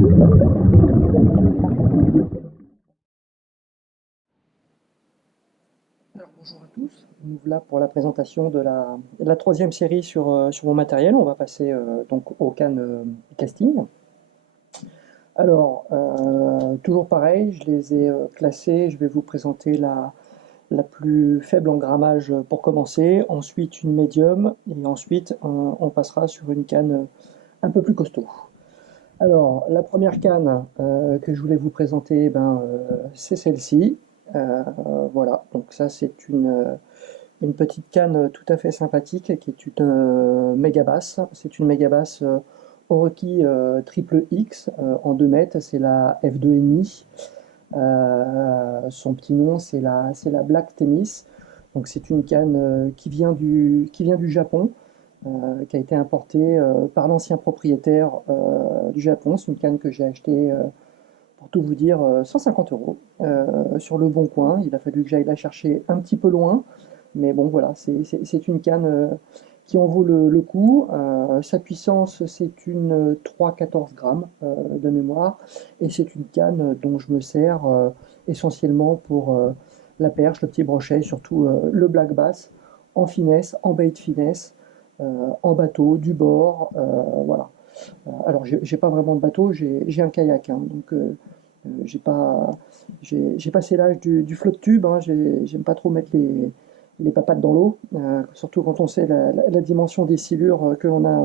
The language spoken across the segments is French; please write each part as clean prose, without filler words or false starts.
Alors, bonjour à tous, nous voilà pour la présentation de la troisième série sur mon matériel. On va passer donc aux cannes casting. Alors, toujours pareil, je les ai classées. Je vais vous présenter la plus faible en grammage pour commencer, ensuite une médium, et ensuite on passera sur une canne un peu plus costaud. Alors, la première canne que je voulais vous présenter, c'est celle-ci. Voilà, donc ça c'est une petite canne tout à fait sympathique qui est une méga basse. C'est une méga basse Oroki triple X en 2 mètres, c'est la F2,5. Son petit nom c'est la Black Themis. Donc c'est une canne qui vient du Japon, qui a été importée par l'ancien propriétaire du Japon. C'est une canne que j'ai achetée pour tout vous dire, 150 euros sur le bon coin. Il a fallu que j'aille la chercher un petit peu loin, mais bon, voilà, c'est une canne qui en vaut le coup. Sa puissance, c'est une 3,14 grammes de mémoire, et c'est une canne dont je me sers essentiellement pour la perche, le petit brochet, et surtout le black bass, en finesse, en bait finesse, en bateau, du bord, voilà. Alors, j'ai pas vraiment de bateau, j'ai un kayak, hein, donc j'ai passé l'âge du flotte tube, hein, j'aime pas trop mettre les papates dans l'eau, surtout quand on sait la dimension des silures que l'on a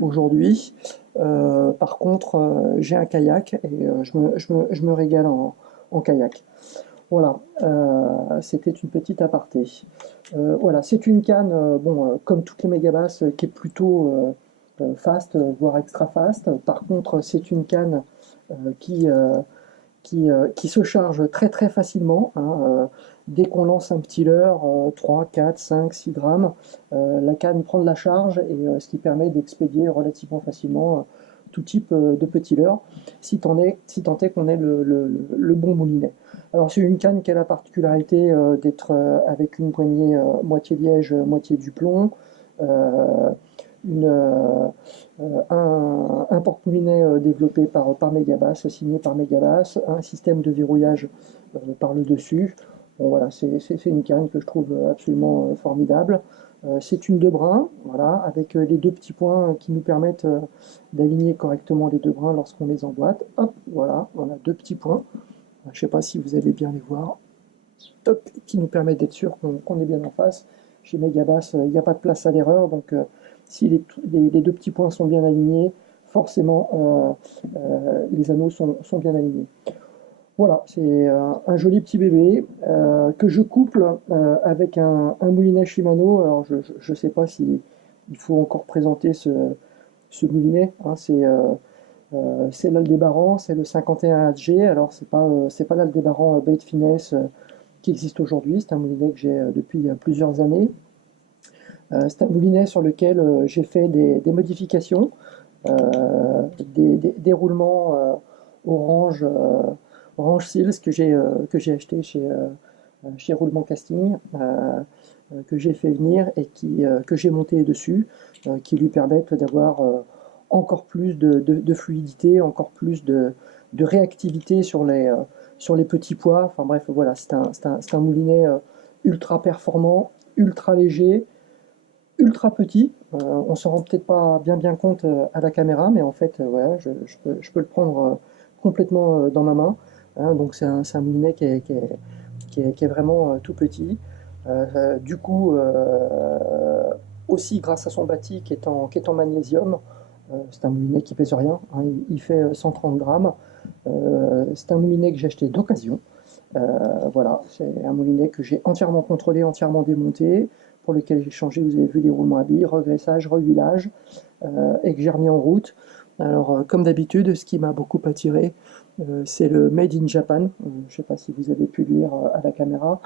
aujourd'hui. Par contre, j'ai un kayak et je me régale en kayak. Voilà, c'était une petite aparté. Voilà, c'est une canne, bon, comme toutes les mégabasses, qui est plutôt fast, voire extra fast. Par contre, c'est une canne euh, qui, euh, qui se charge très très facilement, hein. Dès qu'on lance un petit leurre, 3, 4, 5, 6 grammes, la canne prend de la charge, et ce qui permet d'expédier relativement facilement tout type de petit leurre, si tant est qu'on ait le bon moulinet. Alors c'est une canne qui a la particularité d'être avec une poignée moitié liège, moitié du plomb, euh, une, un porte-moulinet développé par Megabass, signé par Megabass, un système de verrouillage par le dessus. Bon, voilà, c'est une canne que je trouve absolument formidable. C'est une deux brins, voilà, avec les deux petits points qui nous permettent d'aligner correctement les deux brins lorsqu'on les emboîte. Hop, voilà, on a deux petits points. Je ne sais pas si vous allez bien les voir. Top, qui nous permet d'être sûr qu'on est bien en face. Chez Megabass, il n'y a pas de place à l'erreur, donc si les deux petits points sont bien alignés, forcément les anneaux sont bien alignés. Voilà, c'est un joli petit bébé que je couple avec un moulinet Shimano. Alors je ne sais pas si il faut encore présenter ce moulinet, hein, c'est l'Aldébaran, c'est le 51HG. Alors c'est pas l'Aldébaran Bait Finesse qui existe aujourd'hui, c'est un moulinet que j'ai depuis plusieurs années. C'est un moulinet sur lequel j'ai fait des modifications, des roulements orange, orange Seals que j'ai acheté chez Roulement Casting, que j'ai fait venir et que j'ai monté dessus, qui lui permettent d'avoir encore plus de fluidité, encore plus de réactivité sur les petits poids. Enfin bref, voilà, c'est un moulinet ultra performant, ultra léger, ultra petit. On s'en rend peut-être pas bien compte à la caméra, mais en fait, voilà, je peux le prendre complètement dans ma main, hein. Donc c'est un moulinet qui est vraiment tout petit. Du coup, aussi grâce à son bâti qui est en magnésium, c'est un moulinet qui pèse rien, hein. Il fait 130 grammes. C'est un moulinet que j'ai acheté d'occasion. Voilà, c'est un moulinet que j'ai entièrement contrôlé, entièrement démonté, pour lequel j'ai changé, vous avez vu, les roulements à billes, regraissage, rehuilage, et que j'ai remis en route. Alors, comme d'habitude, ce qui m'a beaucoup attiré, c'est le Made in Japan. Je ne sais pas si vous avez pu lire à la caméra,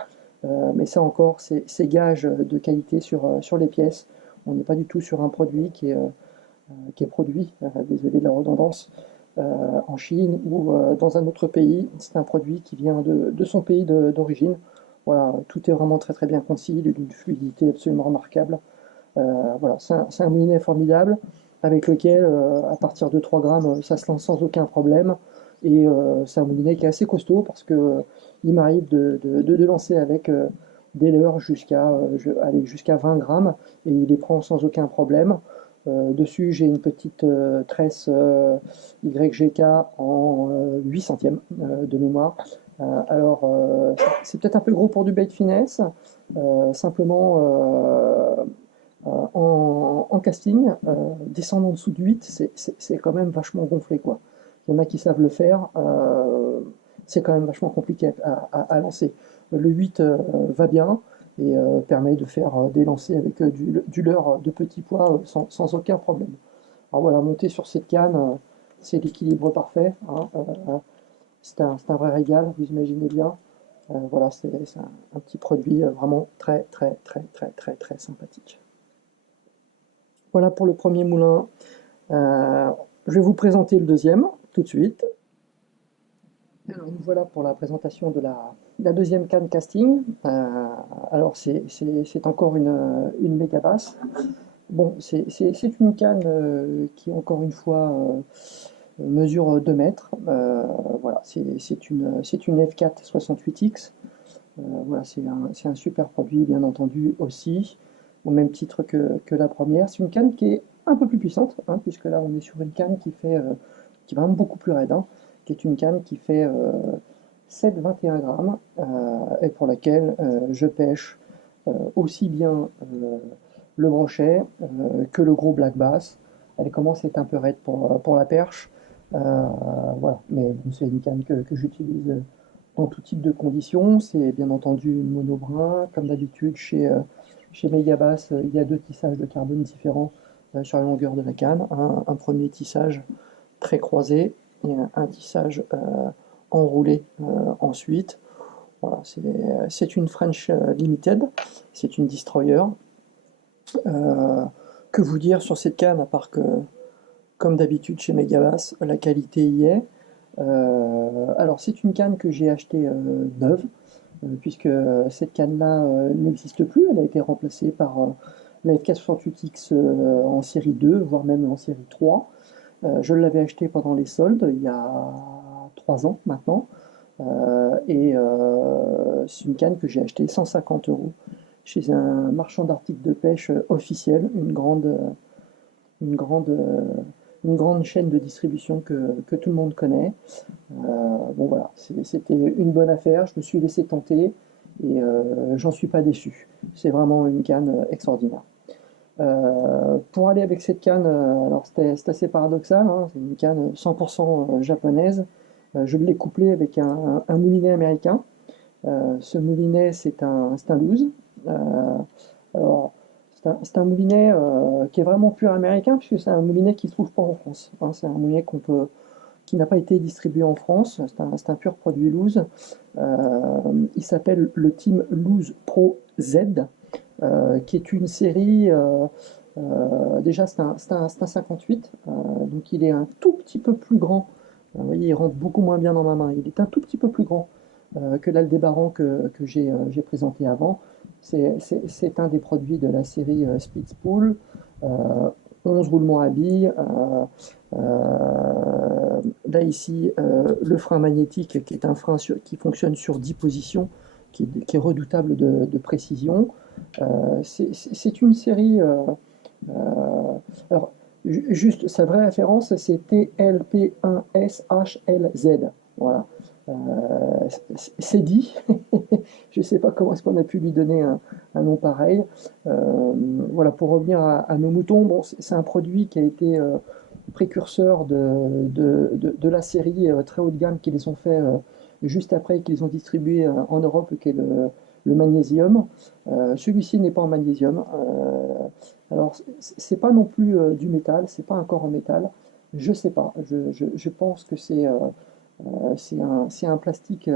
mais ça encore, c'est gage de qualité sur les pièces. On n'est pas du tout sur un produit qui est produit, désolé de la redondance, en Chine ou dans un autre pays. C'est un produit qui vient de son pays d'origine. Voilà, tout est vraiment très très bien concis, d'une fluidité absolument remarquable. Voilà, c'est un moulinet formidable. avec lequel, à partir de 3 grammes, ça se lance sans aucun problème. Et c'est un moulinet qui est assez costaud parce que il m'arrive de lancer avec des leurres jusqu'à 20 grammes et il les prend sans aucun problème. Dessus, j'ai une petite tresse YGK en 8 centièmes de mémoire. C'est peut-être un peu gros pour du bait finesse. Simplement, en casting, descendre en dessous de 8, c'est quand même vachement gonflé, quoi. Il y en a qui savent le faire, c'est quand même vachement compliqué à lancer. Le 8 va bien et permet de faire des lancers avec du leurre de petit poids sans aucun problème. Alors voilà, monter sur cette canne, c'est l'équilibre parfait, hein, c'est un vrai régal, vous imaginez bien. Voilà, c'est un petit produit vraiment très très très très très très sympathique. Voilà pour le premier moulin. Je vais vous présenter le deuxième tout de suite. Alors nous voilà pour la présentation de la deuxième canne casting. Alors c'est encore une méga basse. Bon, c'est une canne qui encore une fois mesure 2 mètres. Voilà, c'est une F4 68X. Voilà, c'est un super produit, bien entendu, aussi, au même titre que la première. C'est une canne qui est un peu plus puissante, hein, puisque là, on est sur une canne qui est vraiment beaucoup plus raide, hein, qui est une canne qui fait 7,21 grammes, et pour laquelle je pêche aussi bien le brochet que le gros black bass. Elle commence à être un peu raide pour la perche. Voilà, mais bon, c'est une canne que j'utilise dans tout type de conditions. C'est bien entendu une monobrin. Comme d'habitude, chez Megabass, il y a deux tissages de carbone différents sur la longueur de la canne. Un premier tissage très croisé et un tissage enroulé ensuite. Voilà, c'est une French Limited, c'est une destroyer. Que vous dire sur cette canne, à part que, comme d'habitude chez Megabass, la qualité y est. Alors c'est une canne que j'ai achetée neuve, puisque cette canne-là n'existe plus, elle a été remplacée par la FK68X en série 2, voire même en série 3. Je l'avais achetée pendant les soldes, il y a 3 ans maintenant, et c'est une canne que j'ai achetée 150 € chez un marchand d'articles de pêche officiel, une grande, euh, une grande chaîne de distribution que tout le monde connaît. Bon voilà, c'était une bonne affaire, je me suis laissé tenter et j'en suis pas déçu. C'est vraiment une canne extraordinaire. Pour aller avec cette canne, alors c'est assez paradoxal, hein, c'est une canne 100% japonaise. Je l'ai couplée avec un moulinet américain. Ce moulinet, c'est un loose. Alors, c'est un moulinet qui est vraiment pur américain, puisque c'est un moulinet qui ne se trouve pas en France, hein. C'est un moulinet qui n'a pas été distribué en France. C'est un pur produit loose. Il s'appelle le Team Loose Pro Z, qui est une série. Déjà, c'est un 58, donc il est un tout petit peu plus grand. Vous voyez, il rentre beaucoup moins bien dans ma main. Il est un tout petit peu plus grand que l'Aldébaran que j'ai présenté avant. C'est un des produits de la série Spitzpool. 11 roulements à billes. Là ici, le frein magnétique qui est un frein qui fonctionne sur 10 positions, qui est redoutable de précision. C'est une série... alors, juste, sa vraie référence, c'est TLP1SHLZ. Voilà. Euh, c'est dit. Je ne sais pas comment est-ce qu'on a pu lui donner un nom pareil. Voilà, pour revenir à nos moutons, bon, c'est un produit qui a été précurseur de la série très haut de gamme qu'ils les ont fait juste après qu'ils ont distribué en Europe, qui est le magnésium. Celui-ci n'est pas en magnésium. Alors, c'est pas non plus du métal, c'est pas un corps en métal. Je sais pas. Je pense que c'est un plastique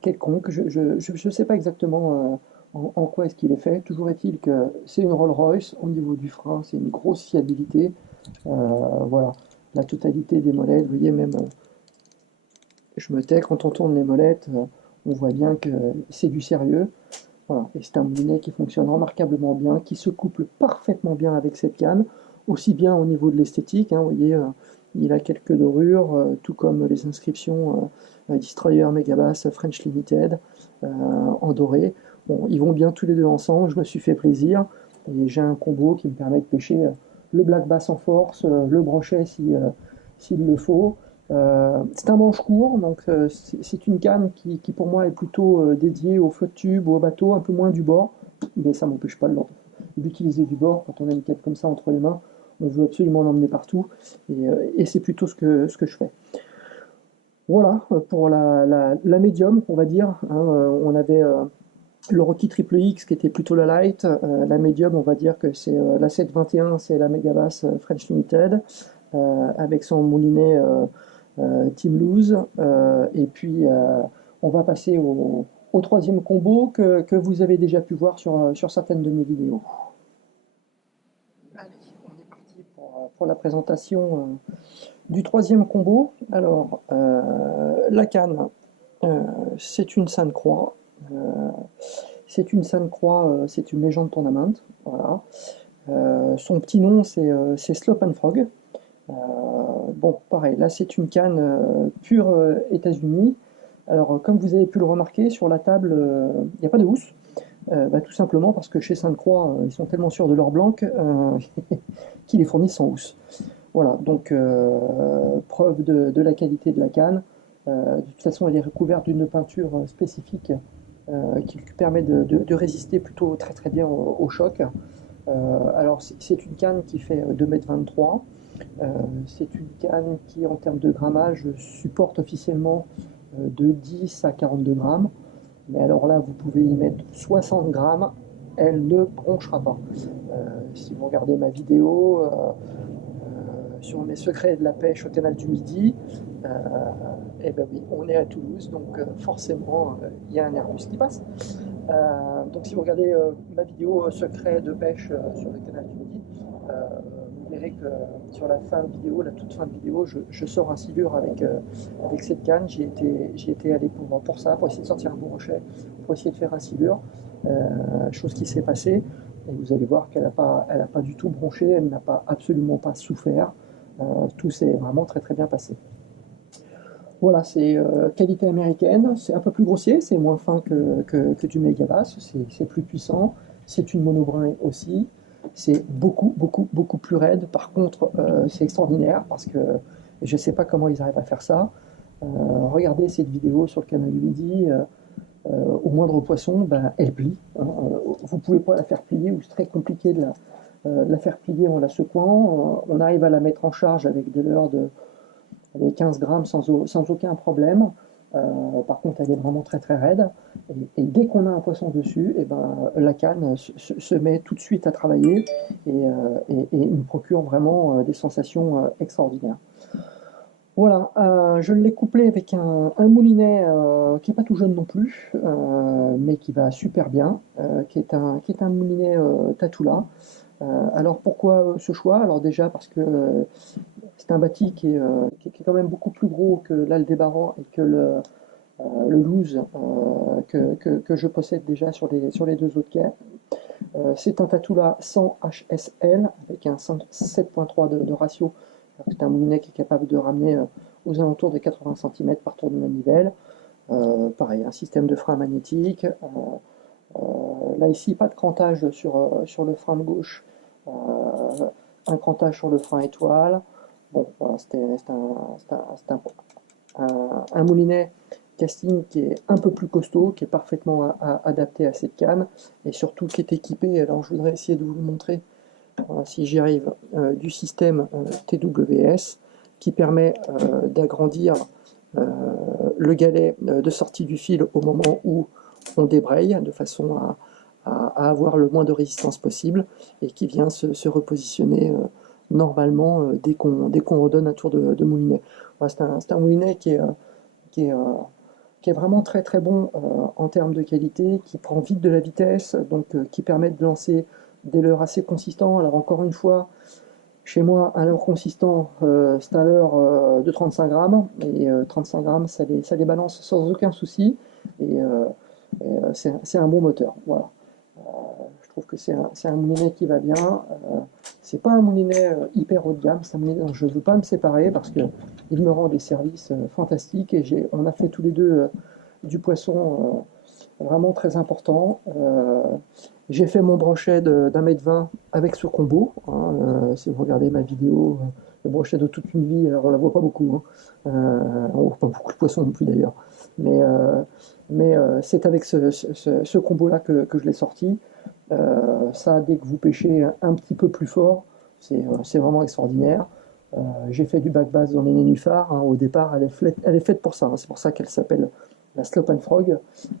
quelconque. Je sais pas exactement en quoi est-ce qu'il est fait. Toujours est-il que c'est une Rolls-Royce. Au niveau du frein, c'est une grosse fiabilité. Voilà, la totalité des molettes. Vous voyez, même, je me tais, quand on tourne les molettes, on voit bien que c'est du sérieux. Voilà, et c'est un moulinet qui fonctionne remarquablement bien, qui se couple parfaitement bien avec cette canne. aussi bien au niveau de l'esthétique, hein, vous voyez, il a quelques dorures, tout comme les inscriptions Destroyer Megabass French Limited en doré. Bon, ils vont bien tous les deux ensemble, je me suis fait plaisir, et j'ai un combo qui me permet de pêcher le black bass en force, le brochet si, s'il le faut. C'est un manche court, donc c'est une canne qui pour moi est plutôt dédiée au flotte tube ou au bateau, un peu moins du bord, mais ça m'empêche pas d'utiliser du bord quand on a une canne comme ça entre les mains. On veut absolument l'emmener partout, et c'est plutôt ce que je fais. Voilà, pour la médium, on va dire, hein, on avait le Rocky Triple X qui était plutôt la light, la médium, on va dire que c'est la 721, c'est la Megabass French Limited, avec son moulinet Team Loose, et puis on va passer au troisième combo que vous avez déjà pu voir sur certaines de mes vidéos. Allez, on est parti pour la présentation du troisième combo. Alors, la canne, c'est une Sainte Croix. C'est une Sainte Croix, c'est une légende tournament. Voilà. Son petit nom, c'est Slop and Frog. Bon, pareil, là c'est une canne pure États-Unis. Alors, comme vous avez pu le remarquer, sur la table, il n'y a pas de housse. Bah, tout simplement parce que chez Sainte-Croix, ils sont tellement sûrs de leur blanc qu'ils les fournissent sans housse. Voilà, donc preuve de la qualité de la canne. De toute façon, elle est recouverte d'une peinture spécifique qui lui permet de résister plutôt très très bien au choc. Alors, c'est une canne qui fait 2,23 m. C'est une canne qui, en termes de grammage, supporte officiellement de 10 à 42 grammes. Mais alors là, vous pouvez y mettre 60 grammes, elle ne bronchera pas. Si vous regardez ma vidéo sur mes secrets de la pêche au canal du Midi, eh ben oui, on est à Toulouse, donc forcément, il y a un Airbus qui passe. Donc si vous regardez ma vidéo secret de pêche sur le canal du Midi, vous verrez que sur la fin de vidéo, la toute fin de vidéo, je sors un silure avec cette canne. J'y étais allé pour ça, pour essayer de sortir un beau brochet, pour essayer de faire un silure, chose qui s'est passée. Et vous allez voir qu'elle n'a pas du tout bronché, elle n'a pas absolument pas souffert. Tout s'est vraiment très très bien passé. Voilà, c'est qualité américaine, c'est un peu plus grossier, c'est moins fin que du Megabass, c'est plus puissant, c'est une monobrin aussi, c'est beaucoup, beaucoup, beaucoup plus raide. Par contre, c'est extraordinaire parce que je ne sais pas comment ils arrivent à faire ça. Regardez cette vidéo sur le canal du Midi, au moindre poisson, ben, elle plie. Hein. Vous ne pouvez pas la faire plier, ou c'est très compliqué de la faire plier en la secouant. On arrive à la mettre en charge avec des leurres de 15 grammes sans aucun problème. Par contre, elle est vraiment très très raide. Et dès qu'on a un poisson dessus, et ben, la canne se met tout de suite à travailler et nous procure vraiment des sensations extraordinaires. Voilà, je l'ai couplé avec un moulinet qui n'est pas tout jeune non plus, mais qui va super bien, qui est un moulinet Tatula. Alors pourquoi ce choix? Alors déjà parce que c'est un bâti qui est quand même beaucoup plus gros que l'Aldébaran et que le Loose que je possède déjà sur les deux autres quais. C'est un Tatula 100 HSL avec un 7.3 de ratio. C'est un moulinet qui est capable de ramener aux alentours des 80 cm par tour de manivelle. Pareil, un système de frein magnétique. Là ici, pas de crantage sur le frein de gauche, un crantage sur le frein étoile. Bon, voilà, c'est un moulinet casting qui est un peu plus costaud, qui est parfaitement adapté à cette canne, et surtout qui est équipé, alors je voudrais essayer de vous le montrer, si j'y arrive, du système TWS, qui permet d'agrandir le galet de sortie du fil au moment où on débraye, de façon à avoir le moins de résistance possible, et qui vient se repositionner normalement dès qu'on redonne un tour de moulinet. Voilà, c'est un moulinet qui est vraiment très très bon en termes de qualité, qui prend vite de la vitesse, donc qui permet de lancer des leurres assez consistants. Alors encore une fois, chez moi, un leurre consistant, c'est un leurre de 35 grammes, et 35 grammes, ça les balance sans aucun souci, et c'est un bon moteur. Voilà. Je trouve que c'est un moulinet qui va bien. C'est pas un moulinet hyper haut de gamme, c'est un moulinet dont je ne veux pas me séparer parce qu'il me rend des services fantastiques et on a fait tous les deux du poisson vraiment très important. J'ai fait mon brochet d'1,20 m avec ce combo. Hein, si vous regardez ma vidéo, le brochet de toute une vie, alors on la voit pas beaucoup. Hein. On voit pas beaucoup de poissons non plus d'ailleurs. Mais c'est avec ce combo-là que je l'ai sorti. Ça, dès que vous pêchez un petit peu plus fort, c'est vraiment extraordinaire. J'ai fait du back-bass dans les nénuphars. Hein. Au départ, elle est faite pour ça. Hein. C'est pour ça qu'elle s'appelle la Slop and Frog.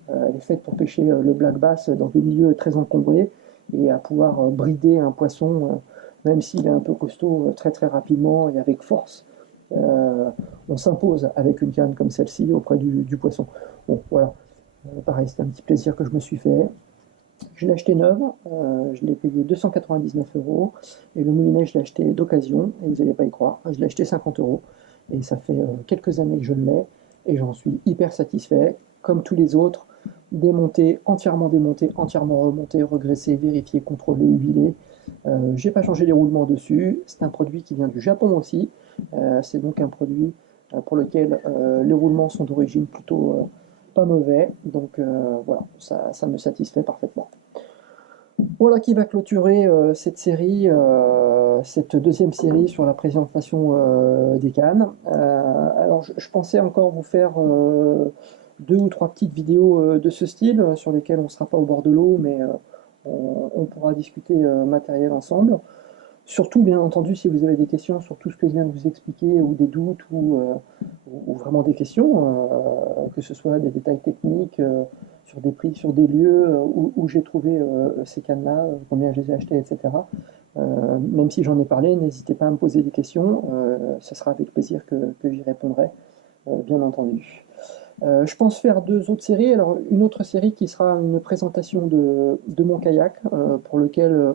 Elle est faite pour pêcher le black bass dans des milieux très encombrés et à pouvoir brider un poisson, même s'il est un peu costaud, très très rapidement et avec force. On s'impose avec une canne comme celle-ci auprès du poisson. Bon, voilà. Pareil, c'est un petit plaisir que je me suis fait. Je l'ai acheté neuve, je l'ai payé 299 € et le moulinet, je l'ai acheté d'occasion, et vous n'allez pas y croire, je l'ai acheté 50 € et ça fait quelques années que je l'ai et j'en suis hyper satisfait, comme tous les autres, démonté, entièrement remonté, regraissé, vérifié, contrôlé, huilé. J'ai pas changé les roulements dessus, c'est un produit qui vient du Japon aussi, c'est donc un produit pour lequel les roulements sont d'origine plutôt pas mauvais, donc voilà, ça me satisfait parfaitement. Voilà qui va clôturer cette série, cette deuxième série sur la présentation des cannes. Alors je pensais encore vous faire 2 ou 3 petites vidéos de ce style, sur lesquelles on ne sera pas au bord de l'eau, mais on pourra discuter matériel ensemble. Surtout, bien entendu, si vous avez des questions sur tout ce que je viens de vous expliquer, ou des doutes, ou vraiment des questions, que ce soit des détails techniques, sur des prix, sur des lieux, où j'ai trouvé ces cannes-là, combien je les ai achetées, etc. Même si j'en ai parlé, n'hésitez pas à me poser des questions, ce sera avec plaisir que j'y répondrai, bien entendu. Je pense faire 2 autres séries. Alors, une autre série qui sera une présentation de mon kayak, pour lequel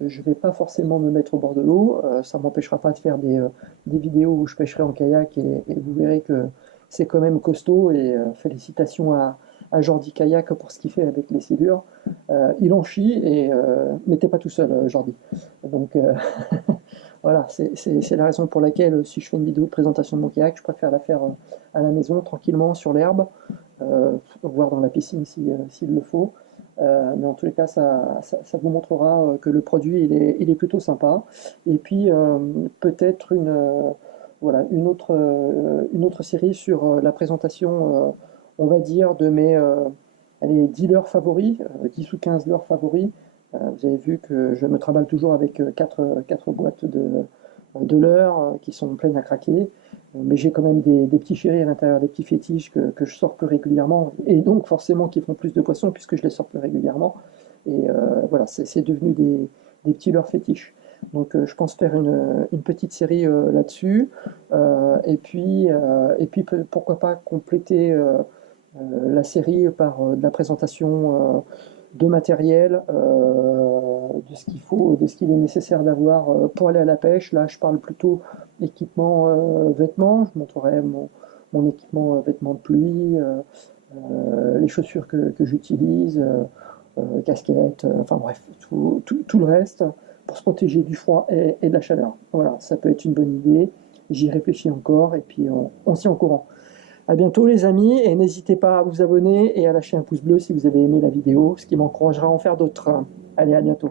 je ne vais pas forcément me mettre au bord de l'eau. Ça ne m'empêchera pas de faire des vidéos où je pêcherai en kayak et vous verrez que c'est quand même costaud. Et félicitations à Jordi Kayak pour ce qu'il fait avec les silures. Il en chie, mais t'es pas tout seul, Jordi. Donc voilà, c'est la raison pour laquelle, si je fais une vidéo de présentation de mon kayak, je préfère la faire à la maison, tranquillement, sur l'herbe, voire dans la piscine s'il le faut. Mais en tous les cas, ça vous montrera que le produit, il est plutôt sympa. Et puis, peut-être voilà, une autre série sur la présentation, on va dire, de mes allez, 10 leurres favoris, 10 ou 15 leurres favoris. Vous avez vu que je me trimballe toujours avec 4 boîtes de leurres qui sont pleines à craquer. Mais j'ai quand même des petits chéris à l'intérieur, des petits fétiches que je sors plus régulièrement, et donc forcément qui font plus de poissons puisque je les sors plus régulièrement. Et voilà, c'est devenu des petits leurres fétiches. Donc je pense faire une petite série là-dessus. Et puis pourquoi pas compléter la série par de la présentation de matériel, de ce qu'il faut, de ce qu'il est nécessaire d'avoir pour aller à la pêche. Là, je parle plutôt équipement vêtements. Je montrerai mon équipement vêtements de pluie, les chaussures que j'utilise, casquette, enfin bref, tout le reste pour se protéger du froid et de la chaleur. Voilà, ça peut être une bonne idée. J'y réfléchis encore et puis on s'y en courant. À bientôt les amis, et n'hésitez pas à vous abonner et à lâcher un pouce bleu si vous avez aimé la vidéo, ce qui m'encouragera à en faire d'autres. Allez, à bientôt.